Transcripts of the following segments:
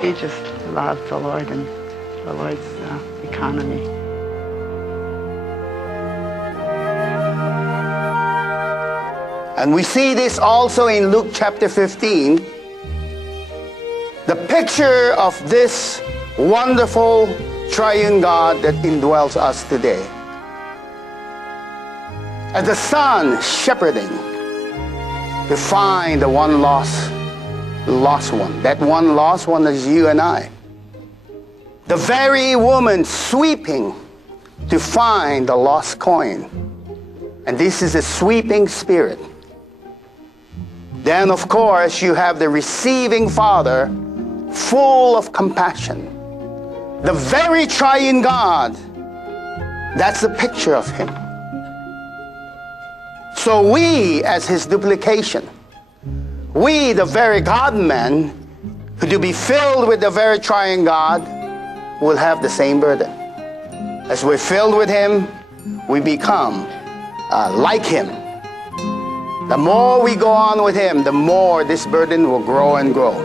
He just loved the Lord and the Lord's economy. And we see this also in Luke chapter 15. The picture of this wonderful triune God that indwells us today. As the Son shepherding to find the one lost one. That one lost one is you and I. The very woman sweeping to find the lost coin. And this is a sweeping spirit. Then, of course, you have the receiving Father, full of compassion. The very triune God, that's the picture of Him. So we, as His duplication, we, the very God-man, who to be filled with the very triune God, will have the same burden. As we're filled with Him, we become like Him. The more we go on with Him, the more this burden will grow and grow.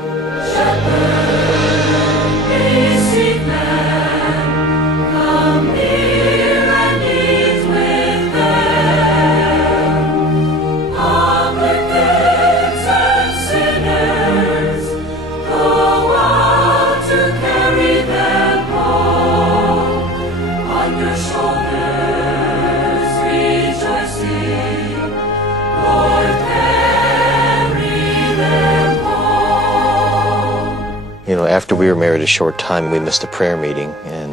You know, after we were married a short time, we missed a prayer meeting, and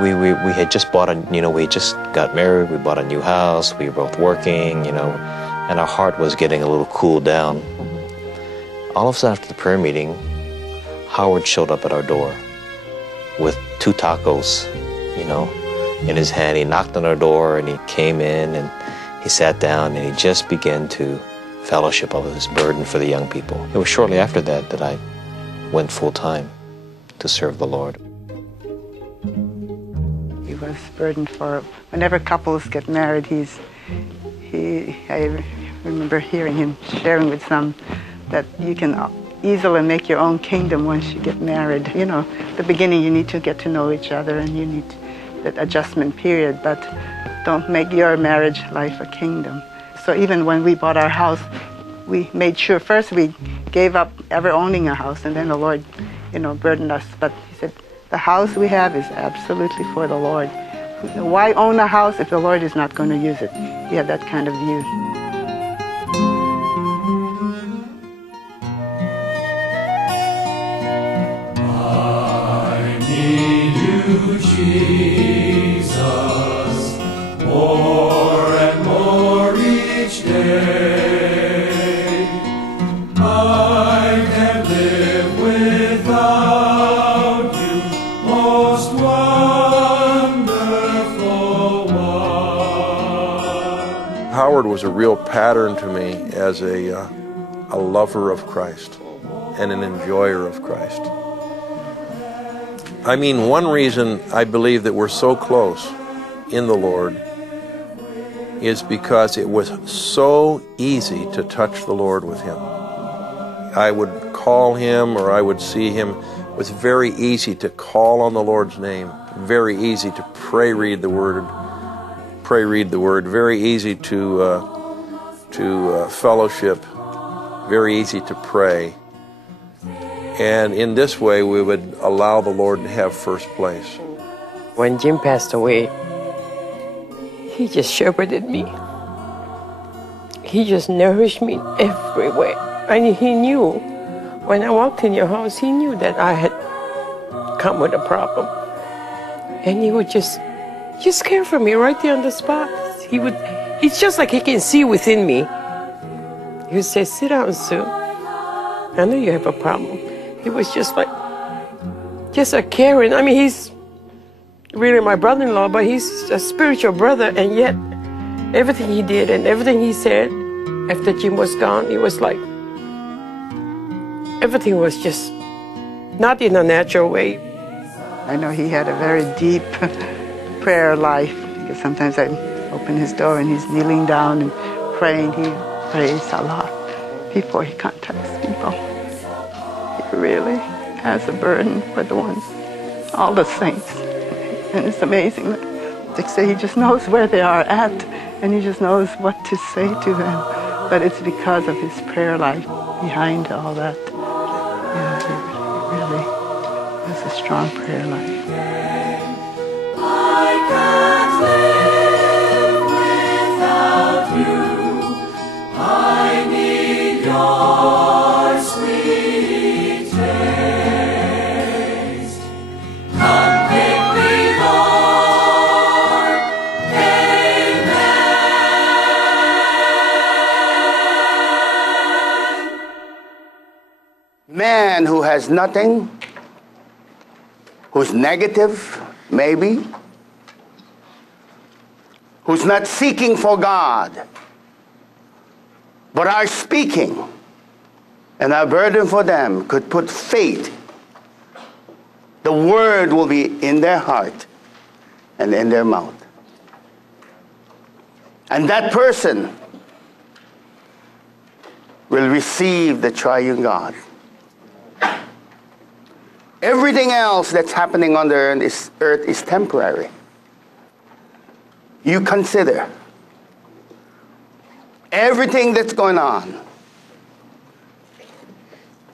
we had just bought we just got married, we bought a new house, we were both working, and our heart was getting a little cooled down. All of a sudden after the prayer meeting, Howard showed up at our door with 2 tacos, in his hand. He knocked on our door, and he came in, and he sat down, and he just began to fellowship of his burden for the young people. It was shortly after that that I went full-time to serve the Lord. He was burdened for, whenever couples get married, I remember hearing him sharing with some that you can easily make your own kingdom once you get married. The beginning you need to get to know each other and you need that adjustment period, but don't make your marriage life a kingdom. So even when we bought our house, we made sure first we gave up ever owning a house, and then the Lord, burdened us. But He said, the house we have is absolutely for the Lord. Why own a house if the Lord is not going to use it? He had that kind of view. I need you, Jesus, more and more each day. Howard was a real pattern to me as a lover of Christ and an enjoyer of Christ. I mean, one reason I believe that we're so close in the Lord is because it was so easy to touch the Lord with Him. I would call Him or I would see Him. It was very easy to call on the Lord's name, very easy to read the Word, very easy to fellowship, very easy to pray. And in this way, we would allow the Lord to have first place. When Jim passed away, he just shepherded me. He just nourished me every way. And he knew, when I walked in your house, he knew that I had come with a problem. And he would just care for me right there on the spot. It's just like he can see within me. He would say, sit down, Sue. I know you have a problem. He was just a caring. I mean, he's really my brother-in-law, but he's a spiritual brother, and yet everything he did and everything he said after Jim was gone, it was like everything was just not in a natural way. I know he had a very deep prayer life, because sometimes I open his door and he's kneeling down and praying. He prays a lot before he contacts people. He really has a burden for the ones, all the saints. And it's amazing. Like say, he just knows where they are at, and he just knows what to say to them. But it's because of his prayer life behind all that. Yeah, he really has a strong prayer life. I can't live without you. I need your sweet taste. Come quickly, Lord. Amen. Man who has nothing, who's negative, maybe, who's not seeking for God, but are speaking, and our burden for them could put faith. The word will be in their heart and in their mouth. And that person will receive the triune God. Everything else that's happening on the earth is temporary. You consider everything that's going on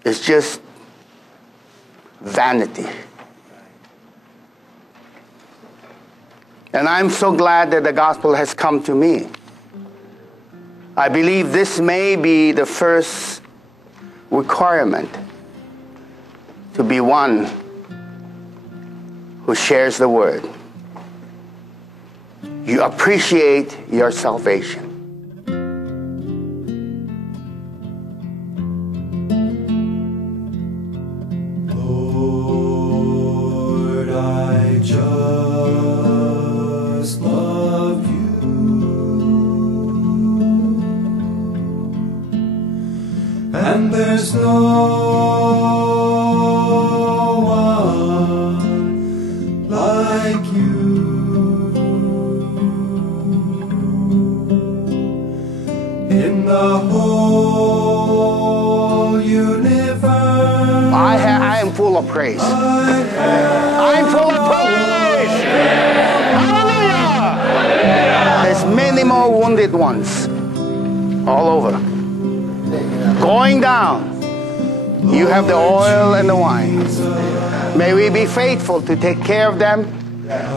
is just vanity. And I'm so glad that the gospel has come to me. I believe this may be the first requirement to be one who shares the word. You appreciate your salvation. Lord, I just love you, and there's no one like you. In the whole universe, I am full of praise. I'm full of praise. Hallelujah. There's many more wounded ones all over. Going down. You have the oil and the wine. May we be faithful to take care of them.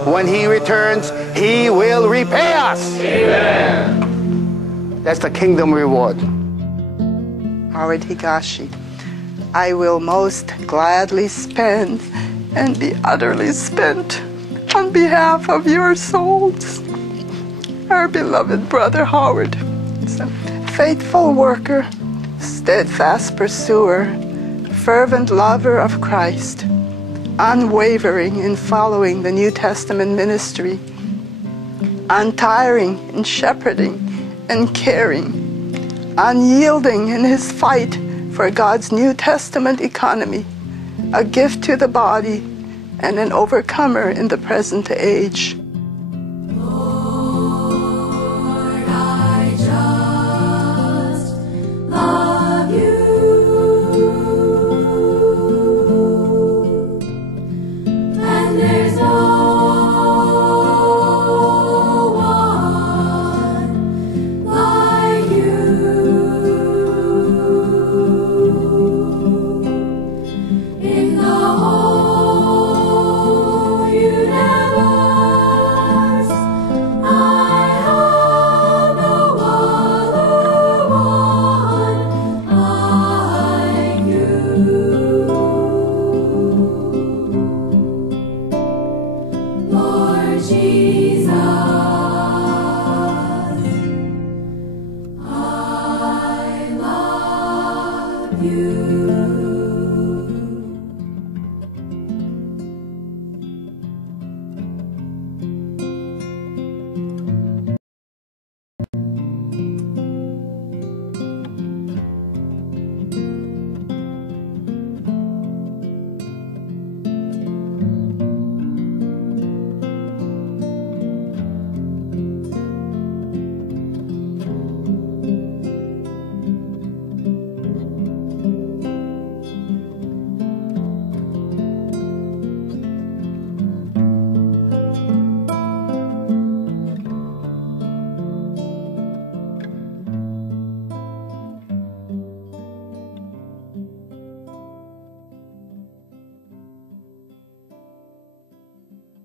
When he returns, he will repay us. Amen. That's the kingdom reward. Howard Higashi, I will most gladly spend and be utterly spent on behalf of your souls. Our beloved brother Howard is a faithful worker, steadfast pursuer, fervent lover of Christ, unwavering in following the New Testament ministry, untiring in shepherding and caring, unyielding in his fight for God's New Testament economy, a gift to the body and an overcomer in the present age.